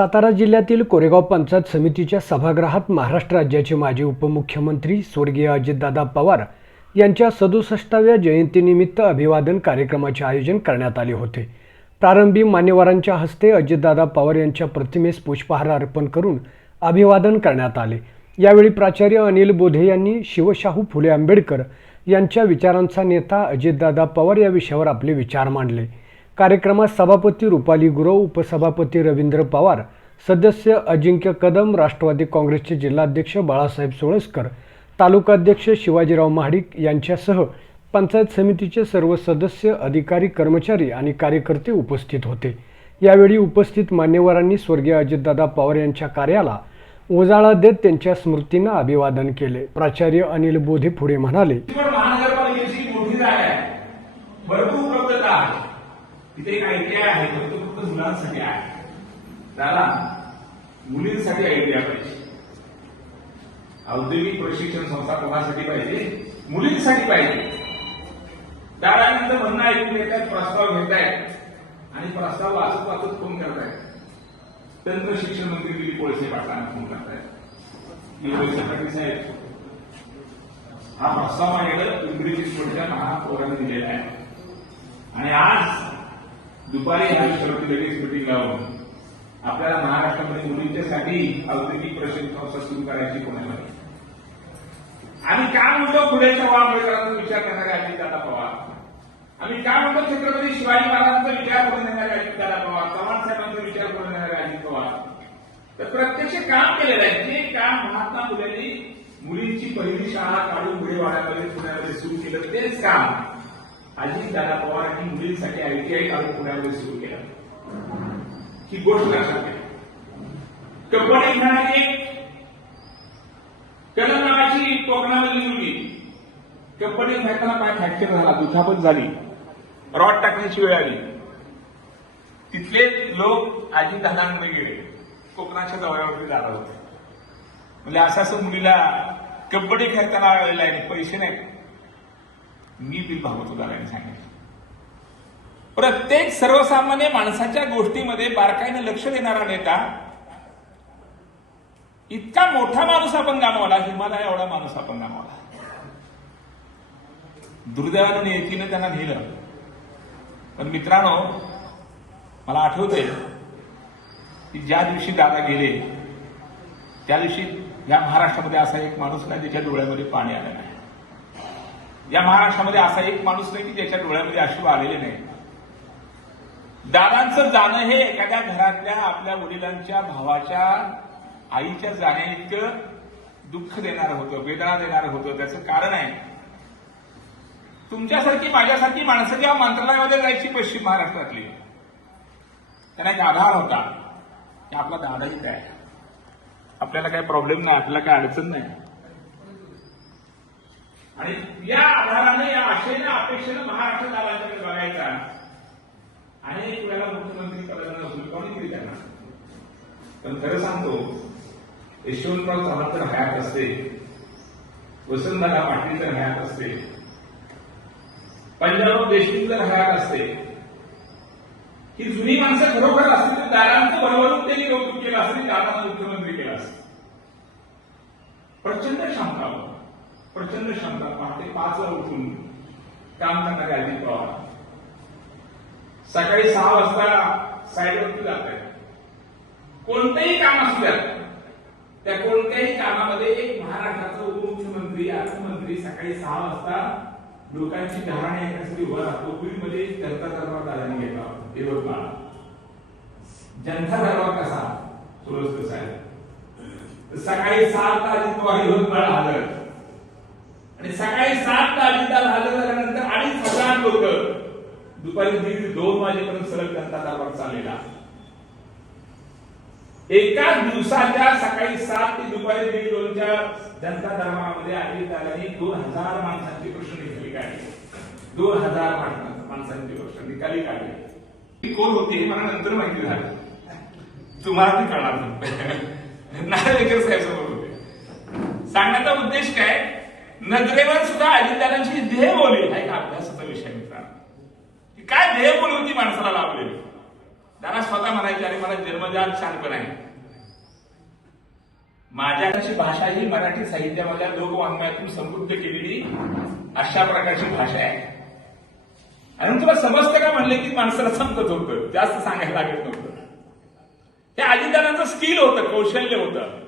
सातारा जिल्ह्यातील कोरेगाव पंचायत समितीच्या सभागृहात महाराष्ट्र राज्याचे माजी उपमुख्यमंत्री स्वर्गीय अजितदादा पवार यांच्या 67व्या जयंतीनिमित्त अभिवादन कार्यक्रमाचे आयोजन करण्यात आले होते। प्रारंभी मान्यवरांच्या हस्ते अजितदादा पवार यांच्या प्रतिमेस पुष्पहार अर्पण करून अभिवादन करण्यात आले। यावेळी प्राचार्य अनिल बोधे यांनी शिवशाहू फुले आंबेडकर यांच्या विचारांचा नेता अजितदादा पवार या विषयावर आपले विचार मांडले। कार्यक्रमात सभापती रुपाली गुरव, उपसभापती रवींद्र पवार, सदस्य अजिंक्य कदम, राष्ट्रवादी काँग्रेसचे जिल्हाध्यक्ष बाळासाहेब सोळसकर, तालुकाध्यक्ष शिवाजीराव महाडिक यांच्यासह पंचायत समितीचे सर्व सदस्य, अधिकारी, कर्मचारी आणि कार्यकर्ते उपस्थित होते। यावेळी उपस्थित मान्यवरांनी स्वर्गीय अजितदादा पवार यांच्या कार्याला उजाळा देत त्यांच्या स्मृतींना अभिवादन केले। प्राचार्य अनिल बोधे पुढे म्हणाले, महानगरपालिकेची मोठी जागा आहे, भरपूर उपलब्धता आहे, तिथे एक आयटीआय आहे, फक्त मुलांसाठी आहे, त्याला मुलींसाठी आयटीआय पाहिजे, औद्योगिक प्रशिक्षण संस्था कोणासाठी पाहिजे, मुलींसाठी पाहिजे। त्यानंतर म्हणणं ऐकून येतात, प्रस्ताव घेतायत आणि प्रस्ताव वाचत वाचत फोन करतायत। तंत्र शिक्षण मंत्री दिलीप वळसे पाटलांना फोन करतायत, वळसे पाटील साहेब, हा प्रस्ताव माझ्याकडे पिंपरी चिंचवडच्या महापौरांनी दिलेला आहे आणि आज दुपारी ह्या विषयावरती लगेच मिटिंग लावून आपल्याला महाराष्ट्रामध्ये मुलींच्यासाठी औद्योगिक प्रशिक्षण संस्था सुरू करायची कोणाला आम्ही काय म्हणतो, फुले शाहू आंबेडकरांचा विचार करणारे अजितदादा पवार, आम्ही काय म्हणतो, छत्रपती शिवाजी महाराजांचा विचार करून देणारे अजितदादा पवार, चव्हाण साहेबांचा विचार करून देणारे अजित पवार, तर प्रत्यक्ष काम केलेलं आहे। जे काम महात्मा फुलेंनी मुलींची पहिली शाळा काढून गुढीवाड्यामध्ये पुण्यामध्ये सुरू केलं, तेच काम अजितदादा पवारांनी मुलींसाठी आयटीआय काढून पुण्यामध्ये सुरू केलं। ही गोष्ट लक्षात घ्या। कबड्डी खेळणारी एक कलम नावाची कोकणामधली मुलगी, कबड्डी खेळताना पाय फ्रॅक्चर झाला, दुखापत झाली, रॉड टाकण्याची वेळ आली, तिथले लोक अजितदादांकडे गेले, कोकणाच्या दौऱ्यावरती जाणार होते, म्हणजे असं मुलीला कबड्डी खेळताना आलेला आहे, पैसे नाही, मी बिल भागवतो दादाने सांगितलं। प्रत्येक सर्वसामान्य माणसाच्या गोष्टीमध्ये बारकाईने लक्ष देणारा नेता, इतका मोठा माणूस आपण गमावला, हिमालय एवढा माणूस आपण गमावला। दुर्दैवानं नियतीनं त्यांना नेलं, पण मित्रांनो मला आठवतंय की ज्या दिवशी दादा गेले त्या दिवशी या महाराष्ट्रामध्ये असा एक माणूस नाही ज्याच्या डोळ्यामध्ये पाणी आलं नाही, या महाराष्ट्रामध्ये असा एक माणूस नाही की ज्याच्या डोळ्यामध्ये अश्रू आलेले नाही। दादांचं जाणं हे एखाद्या घरातल्या आपल्या वडिलांच्या, भावाच्या, आईच्या जाण्याइतकं दुःख देणारं होतं, वेदना देणारं होतं। त्याचं कारण आहे, तुमच्यासारखी माझ्यासारखी माणसं जेव्हा मंत्रालयामध्ये जायची पश्चिम महाराष्ट्रातली, त्यांना एक आधार होता की आपला दादाही काय, आपल्याला काही प्रॉब्लेम नाही, आपल्याला काही अडचण नाही, आणि या आधाराने, या आशेनं, अपेक्षेनं महाराष्ट्र दादांच्याकडे बघायचा। अनेक वेळेला मुख्यमंत्री पदाला सुलकावणी केली त्यांना, पण खरं सांगतो, यशवंतराव चव्हाण जर हयात असते, वसंतदादा पाटील जर हयात असते, पंजाबराव देशमुख जर हयात असते, ही जुनी माणसं खरोखर असतील तर दादांचं बरोबरून त्यांनी कौतुक केलं असतं, दादांना मुख्यमंत्री केला असतं। प्रचंड क्षमता, प्रचंड क्षमता, पहाटे 5 ला उठून काम करणारे अजित पवार सकाळी 6 वाजता साईडवरती जात आहेत। कोणतेही काम असू द्या, त्या कोणत्याही कामामध्ये एक महाराष्ट्राचा उपमुख्यमंत्री, अर्थमंत्री सकाळी 6 वाजता लोकांची धारणा येण्यासाठी उभा राहतो। पूर्वीमध्ये जनता दरबार दादांनी घेतला, यवतमाळ जनता दरबार कसा सोळसकर साहेब, सकाळी 7 ला अजित पवार यवतमाळ हजर, आणि सकाळी 7 ला अजितदादा हजर झाल्यानंतर 2,500 लोक दुपारी 1:30-2 वाजेपर्यंत सलग जनता दरबार चाललेला। एका दिवसाच्या सकाळी 7 ते दुपारी 1:30-2च्या जनता दरबारामध्ये अजितदादांनी 2,000 माणसांचे प्रश्न निकाली काढले, 2,000 माणसांचे प्रश्न निकाली काढले। कोण होते हे मला नंतर माहिती झालं, तुम्हाला ते कळणार नाही, नार्वेकर साहेब समोर होते। सांगण्याचा उद्देश काय, नजरेवर सुद्धा अजितदादांची देहबोली हा एक अभ्यासाचा विषय मित्रांनो, काय देहबोली होती माणसाला लावलेली। दादा स्वतः मला म्हणायचे आणि मला जन्मजात शहाणपण आहे. माझ्या अशी भाषा ही मराठी साहित्यामधल्या लोकवाङ्मयातून समृद्ध केलेली अशा प्रकारची भाषा आहे. आणि तुला समजतं का म्हणले की माणसाला समजत होतं, जास्त सांगायला लागत नव्हतं. हे अजितदादांचं स्किल होतं, कौशल्य होतं.